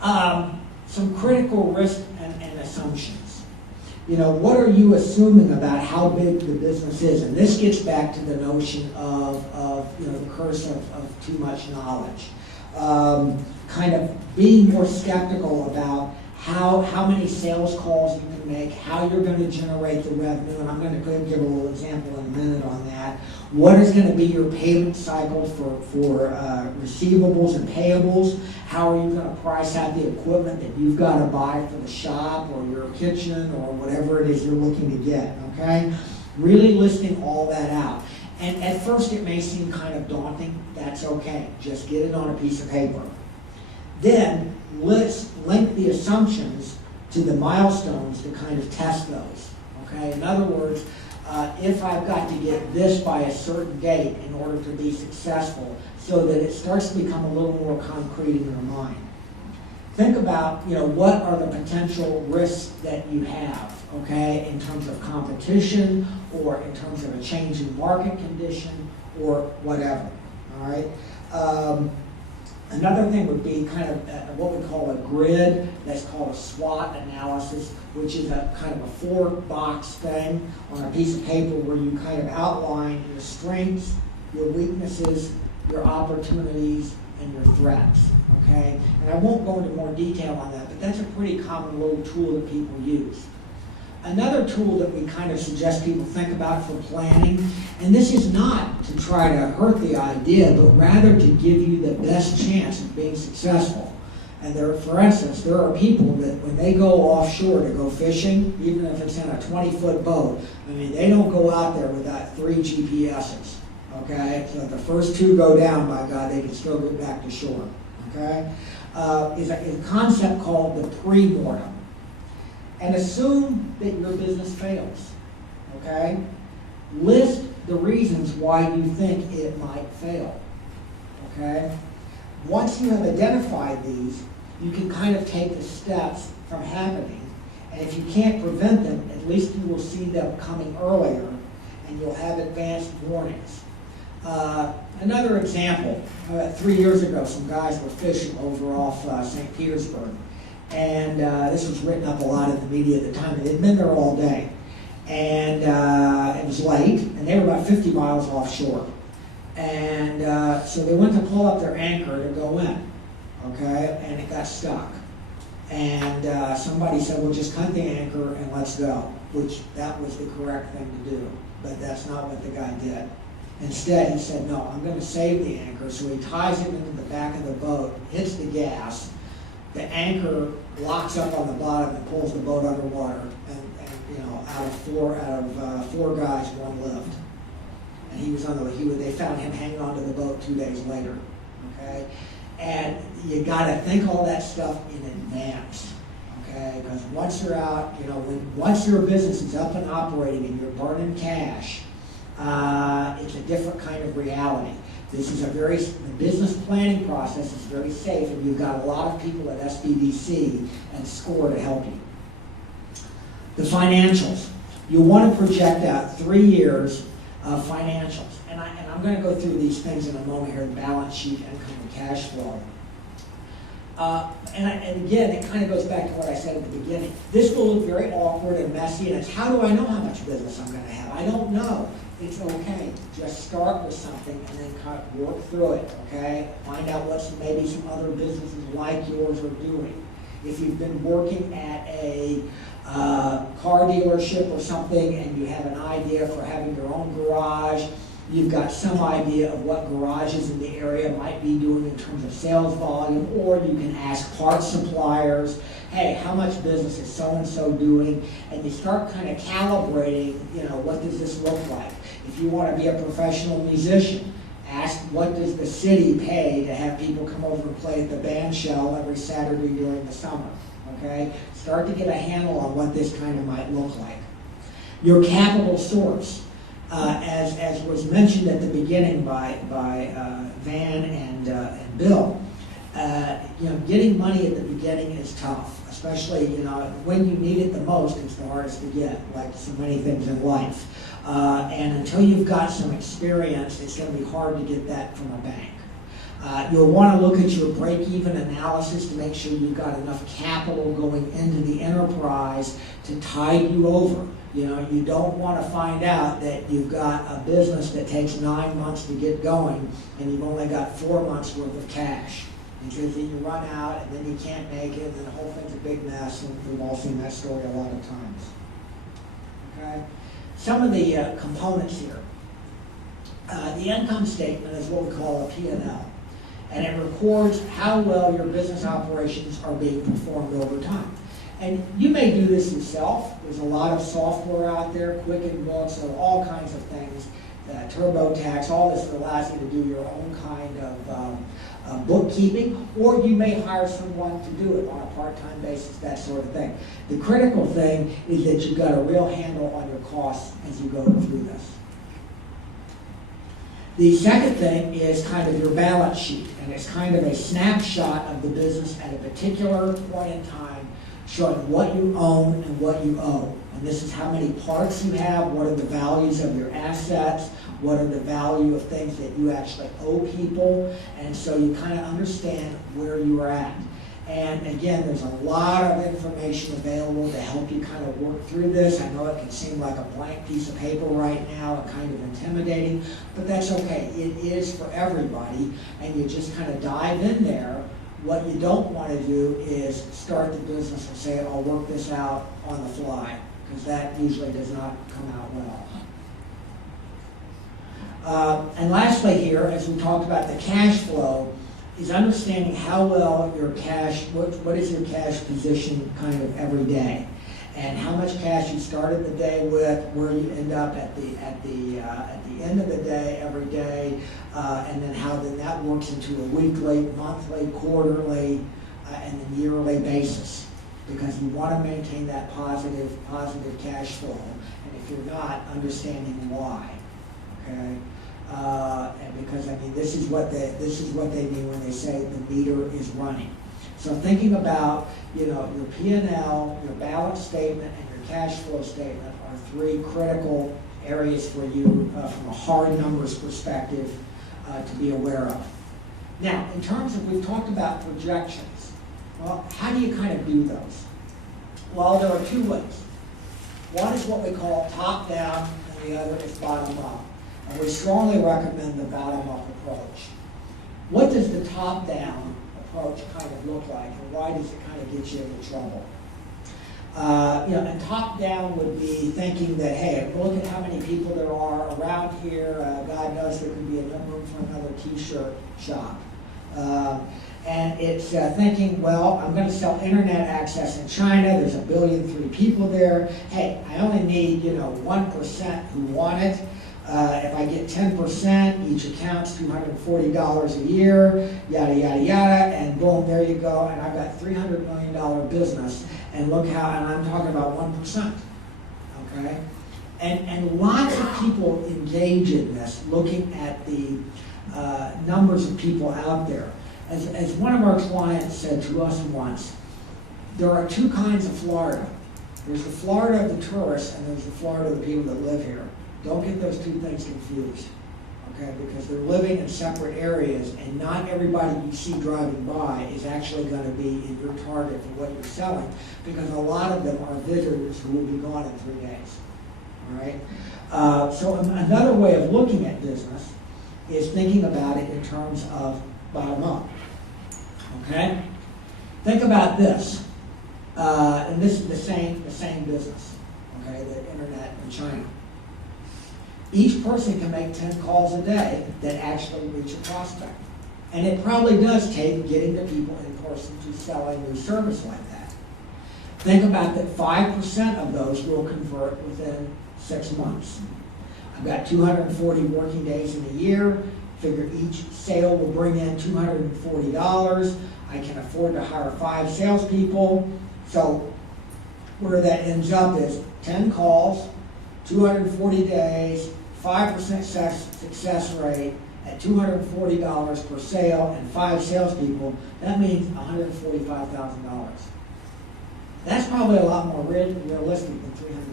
Some critical risk and assumptions. What are you assuming about how big the business is? And this gets back to the notion of the curse of too much knowledge. Kind of being more skeptical about how many sales calls you can make, how you're going to generate the revenue, and I'm going to give a little example in a minute on that. What is going to be your payment cycle for receivables and payables? How are you going to price out the equipment that you've got to buy for the shop or your kitchen or whatever it is you're looking to get, okay? Really listing all that out. And at first it may seem kind of daunting. That's okay. Just get it on a piece of paper. Then link the assumptions to the milestones to kind of test those, okay? In other words, if I've got to get this by a certain date in order to be successful, so that it starts to become a little more concrete in your mind. Think about, what are the potential risks that you have, okay, in terms of competition or in terms of a change in market condition or whatever, all right? Another thing would be kind of what we call a grid. That's called a SWOT analysis, which is a kind of a 4-box thing on a piece of paper where you kind of outline your strengths, your weaknesses, your opportunities, and your threats, okay? And I won't go into more detail on that, but that's a pretty common little tool that people use. Another tool that we kind of suggest people think about for planning, and this is not to try to hurt the idea, but rather to give you the best chance of being successful. And for instance, there are people that when they go offshore to go fishing, even if it's in a 20-foot boat, they don't go out there without 3 GPSs, okay? So if the first 2 go down, by God, they can still get back to shore, okay? Is a concept called the pre-mortem. And assume that your business fails, okay? List the reasons why you think it might fail, okay? Once you have identified these, you can kind of take the steps from happening. And if you can't prevent them, at least you will see them coming earlier and you'll have advanced warnings. Another example, 3 years ago, some guys were fishing over off St. Petersburg. And this was written up a lot in the media at the time. And they'd been there all day. And it was late, and they were about 50 miles offshore. And so they went to pull up their anchor to go in, okay? And it got stuck. And somebody said, well, just cut the anchor and let's go, which that was the correct thing to do. But that's not what the guy did. Instead, he said, no, I'm going to save the anchor. So he ties it into the back of the boat, hits the gas. The anchor locks up on the bottom and pulls the boat underwater, and out of four guys, 1 lived, and he was on the. They found him hanging onto the boat 2 days later. Okay, and you got to think all that stuff in advance. Okay, because once you're out, once your business is up and operating and you're burning cash, it's a different kind of reality. This is the business planning process is very safe, and you've got a lot of people at SBDC and SCORE to help you. The financials. You'll want to project out 3 years of financials. And I'm going to go through these things in a moment here, the balance sheet, income, and cash flow. And again, it kind of goes back to what I said at the beginning. This will look very awkward and messy, and it's how do I know how much business I'm going to have? I don't know. It's okay. Just start with something and then kind of work through it, okay? Find out what maybe some other businesses like yours are doing. If you've been working at a car dealership or something and you have an idea for having your own garage, you've got some idea of what garages in the area might be doing in terms of sales volume, or you can ask parts suppliers, hey, how much business is so-and-so doing? And you start kind of calibrating, what does this look like? If you want to be a professional musician, ask what does the city pay to have people come over and play at the band shell every Saturday during the summer, okay? Start to get a handle on what this kind of might look like. Your capital source. As was mentioned at the beginning by Van and Bill, getting money at the beginning is tough, especially when you need it the most. It's the hardest to get, like so many things in life. And until you've got some experience, it's going to be hard to get that from a bank. You'll want to look at your break-even analysis to make sure you've got enough capital going into the enterprise to tide you over. You know, you don't want to find out that you've got a business that takes 9 months to get going and you've only got 4 months worth of cash. Because then you run out and then you can't make it and the whole thing's a big mess, and we've all seen that story a lot of times. Okay? Some of the components here. The income statement is what we call a P&L. And it records how well your business operations are being performed over time. And you may do this yourself. There's a lot of software out there, Quicken Books, or all kinds of things, TurboTax, all this allows you to do your own kind of bookkeeping, or you may hire someone to do it on a part-time basis, that sort of thing. The critical thing is that you've got a real handle on your costs as you go through this. The second thing is kind of your balance sheet, and it's kind of a snapshot of the business at a particular point in time, showing what you own and what you owe. And this is how many parts you have, what are the values of your assets, what are the value of things that you actually owe people, and so you kind of understand where you are at. And again, there's a lot of information available to help you kind of work through this. I know it can seem like a blank piece of paper right now and kind of intimidating, but that's okay. It is for everybody, and you just kind of dive in there. What you don't want to do is start the business and say, I'll work this out on the fly, because that usually does not come out well. And lastly here, as we talked about the cash flow, is understanding how well your cash, what is your cash position kind of every day, and how much cash you started the day with, where you end up at the end of the day every day, and then how then that works into a weekly, monthly, quarterly, and then yearly basis, because you want to maintain that positive cash flow, and if you're not, understanding why. Okay. And because I mean, this is what they mean when they say the meter is running. So thinking about, you know, your P&L, your balance statement, and your cash flow statement are three critical areas for you from a hard numbers perspective to be aware of. Now, in terms of, we've talked about projections. Well, how do you kind of do those? Well, there are two ways. One is what we call top-down, and the other is bottom-up. And we strongly recommend the bottom-up approach. What does the top-down approach kind of look like, and why does it kind of get you into trouble? You know, and top-down would be thinking that, hey, look at how many people there are around here. God knows there could be enough room for another T-shirt shop. And it's thinking, well, I'm going to sell internet access in China. There's 1.3 billion people there. Hey, I only need, you know, 1% who want it. If I get 10%, each account's $240 a year, yada, yada, yada, and boom, there you go, and I've got $300 million business, and look how, and I'm talking about 1%, okay? And lots of people engage in this, looking at the numbers of people out there. As one of our clients said to us once, there are two kinds of Florida. There's the Florida of the tourists, and there's the Florida of the people that live here. Don't get those two things confused, okay? Because they're living in separate areas, and not everybody you see driving by is actually going to be in your target for what you're selling, because a lot of them are visitors who will be gone in 3 days, all right? So another way of looking at business is thinking about it in terms of bottom up, okay? Think about this, and this is the same business, okay, the internet in China. Each person can make 10 calls a day that actually reach a prospect. And it probably does take getting the people in person to sell a new service like that. Think about that 5% of those will convert within 6 months. I've got 240 working days in a year. Figure each sale will bring in $240. I can afford to hire 5 salespeople. So where that ends up is 10 calls, 240 days, 5% success rate at $240 per sale, and 5 salespeople. That means $145,000. That's probably a lot more realistic than $300.